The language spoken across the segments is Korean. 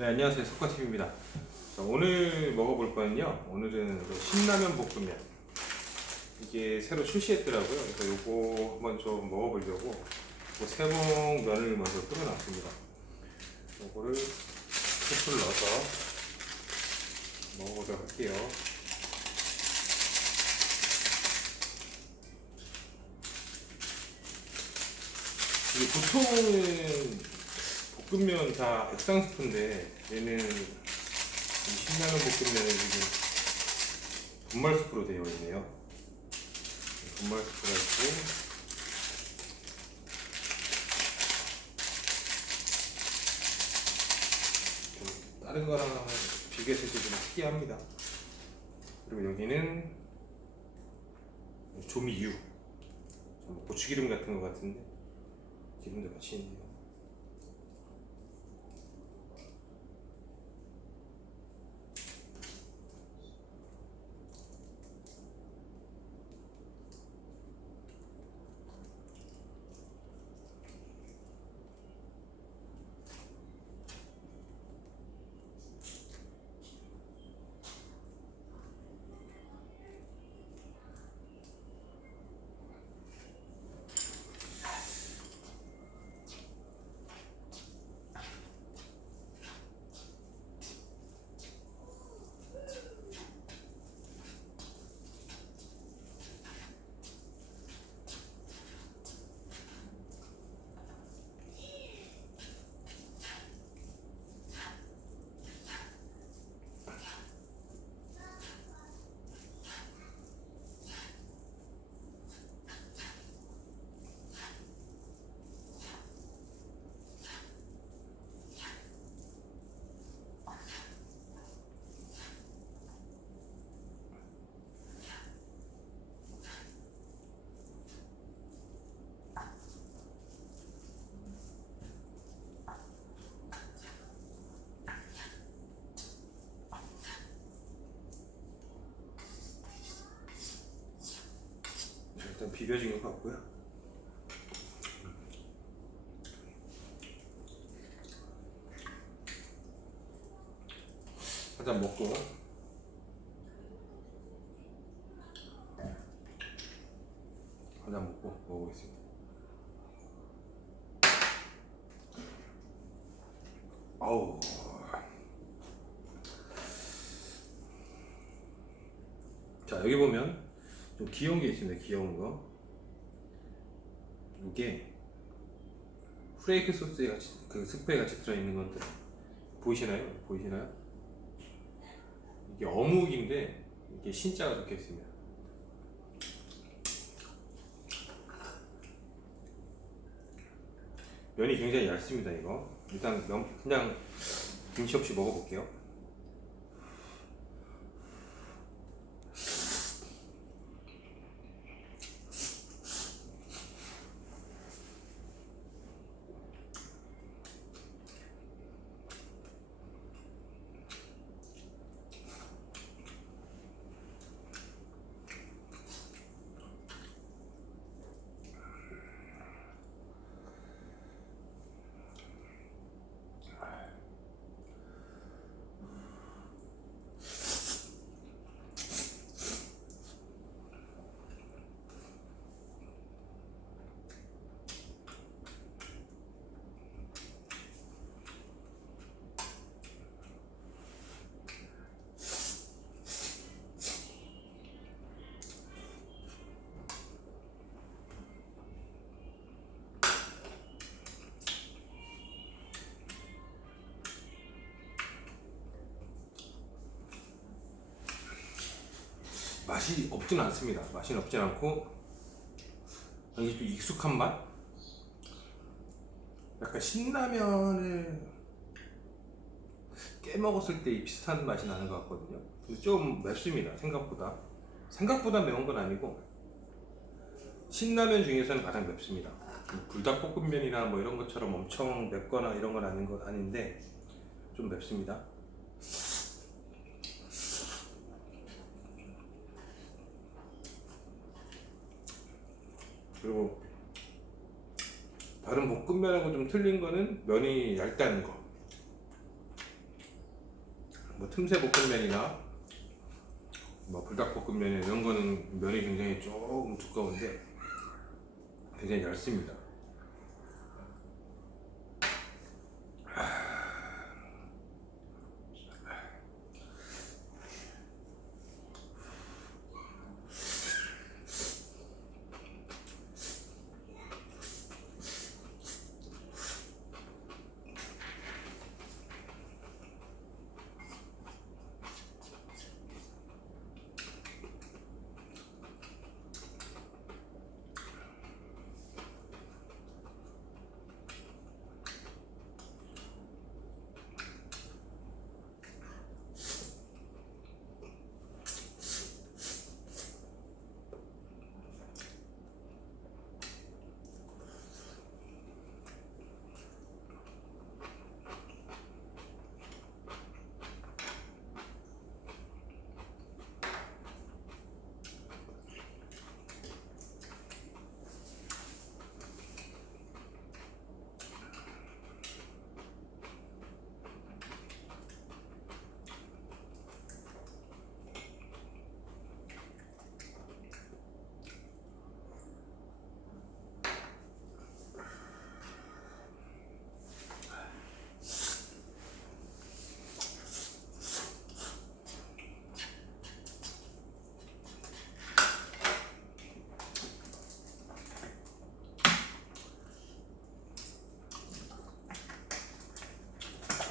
네, 안녕하세요. 석화TV입니다. 오늘 먹어볼 거는요, 오늘은 신라면 볶음면. 이게 새로 출시했더라고요. 그래서 요거 한번 좀 먹어보려고 세몽면을 먼저 끓여놨습니다. 요거를 스프를 넣어서 먹어보도록 할게요. 이게 보통은 볶음면 다 액상 스프인데 얘는 이 신라면 볶음면은 지금 분말 스프로 되어 있네요. 분말 스프가 있고 좀 다른 거랑 비교했을 때 좀 특이합니다. 그리고 여기는 조미유, 고추기름 같은 거 같은데 기름도 같이 있네요. 일단 비벼진 것 같고요. 한 잔 먹고 한 잔 먹고 먹어보겠습니다. 아우. 자, 여기 보면 좀 귀여운 게 있습니다. 귀여운 거. 이게 프레이크 소스에 같이, 그 스프에 같이 들어있는 것들 보이시나요? 보이시나요? 이게 어묵인데 이게 신자가 적혀 있습니다. 면이 굉장히 얇습니다. 이거 일단 그냥 김치 없이 먹어볼게요. 맛이 없진 않습니다. 맛이 없진 않고 이게 좀 익숙한 맛? 약간 신라면을 깨먹었을 때 비슷한 맛이 나는 것 같거든요. 근데 좀 맵습니다. 생각보다 매운 건 아니고 신라면 중에서는 가장 맵습니다. 불닭볶음면이나 뭐 이런 것처럼 엄청 맵거나 이런 건 아닌데 좀 맵습니다. 그리고 다른 볶음면하고 좀 틀린 거는 면이 얇다는 거. 틈새 볶음면이나 뭐 불닭볶음면 이런 거는 면이 굉장히 조금 두꺼운데 굉장히 얇습니다.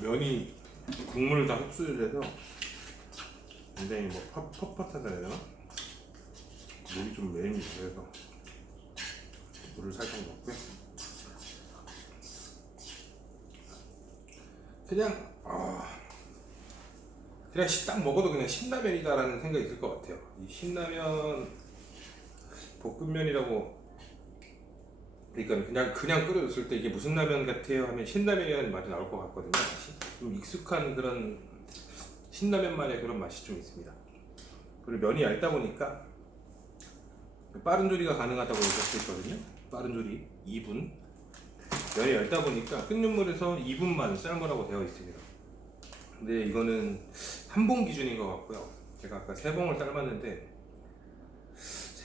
면이 국물을 다 흡수를 해서 굉장히 뭐 뻣뻣하다 해야 되나? 물이 좀 매미 그래서 물을 살짝 넣고요. 그냥 딱 먹어도 그냥 신라면이다라는 생각이 들 것 같아요. 이 신라면 볶음면이라고 그러니까 그냥 끓여줬을 때 이게 무슨 라면 같아요 하면 신라면이라는 말이 나올 것 같거든요. 맛이 좀 익숙한 그런 신라면만의 그런 맛이 좀 있습니다. 그리고 면이 얇다 보니까 빠른 조리가 가능하다고 적혀있거든요. 빠른 조리 2분. 면이 얇다 보니까 끓는 물에서 2분만 삶으라고 되어 있습니다. 근데 이거는 한 봉 기준인 것 같고요. 제가 아까 3봉을 삶았는데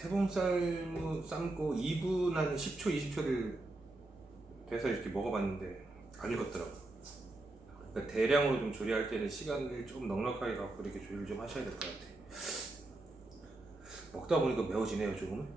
3봉 삶고 2분 한 10초 20초를 돼서 이렇게 먹어봤는데 안 익었더라고요. 그러니까 대량으로 좀 조리할 때는 시간을 좀 넉넉하게 갖고 이렇게 조리를 좀 하셔야 될 것 같아요. 먹다 보니까 매워지네요 조금.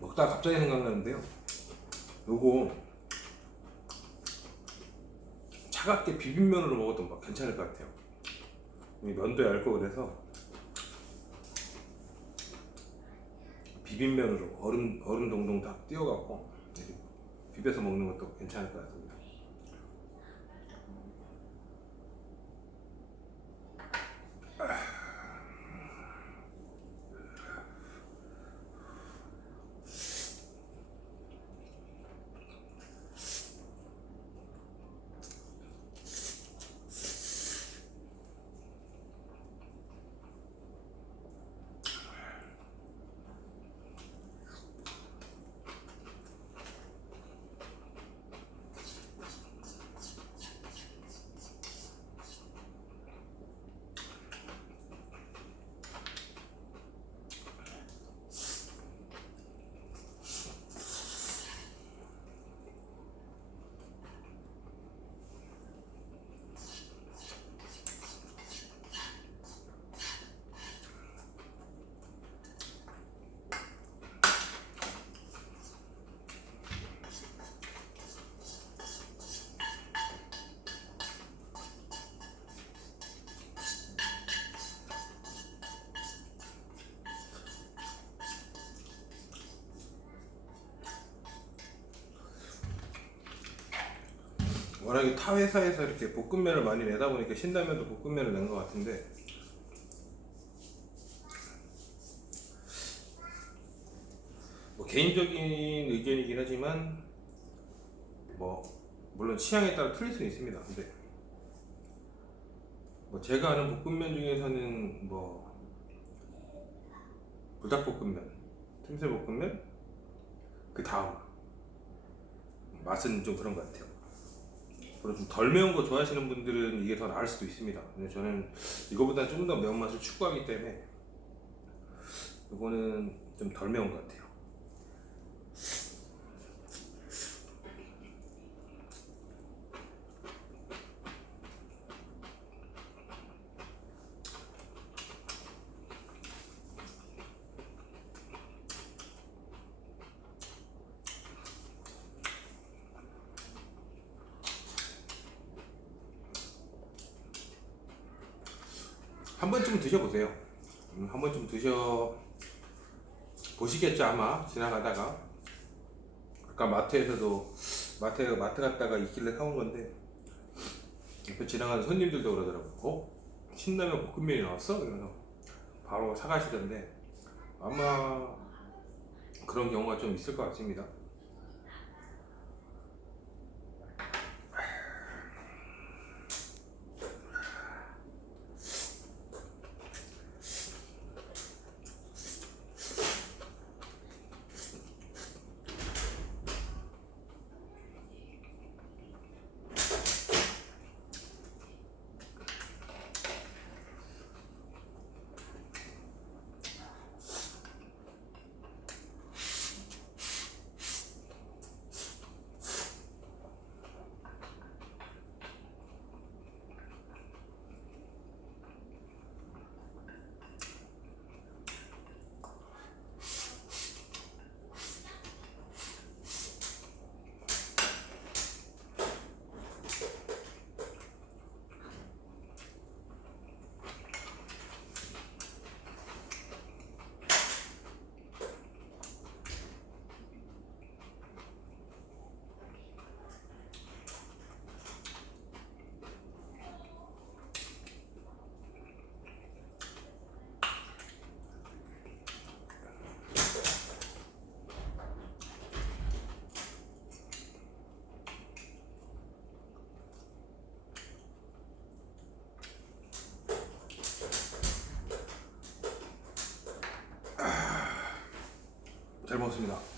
먹다가 갑자기 생각나는데요. 요거 차갑게 비빔면으로 먹어도 막 괜찮을 것 같아요. 이 면도 얇고 그래서 비빔면으로 얼음 동동 딱 띄워갖고 비벼서 먹는 것도 괜찮을 것 같습니다. 워낙에 타 회사에서 이렇게 볶음면을 많이 내다 보니까 신라면도 볶음면을 낸 것 같은데, 뭐 개인적인 의견이긴 하지만 뭐 물론 취향에 따라 틀릴 수는 있습니다. 근데 뭐 제가 아는 볶음면 중에서는 뭐 불닭볶음면, 틈새볶음면, 그 다음 맛은 좀 그런 것 같아요. 그리고 좀 덜 매운 거 좋아하시는 분들은 이게 더 나을 수도 있습니다. 근데 저는 이거보다 좀 더 매운맛을 추구하기 때문에 이거는 좀 덜 매운 것 같아요. 한 번쯤 드셔보세요. 한 번쯤 드셔 보시겠죠 아마 지나가다가. 아까 마트 갔다가 있길래 사온 건데 옆에 지나가는 손님들도 그러더라고요. 신라면 볶음면이 나왔어? 이러면서 바로 사가시던데 아마 그런 경우가 좀 있을 것 같습니다. 잘 먹었습니다.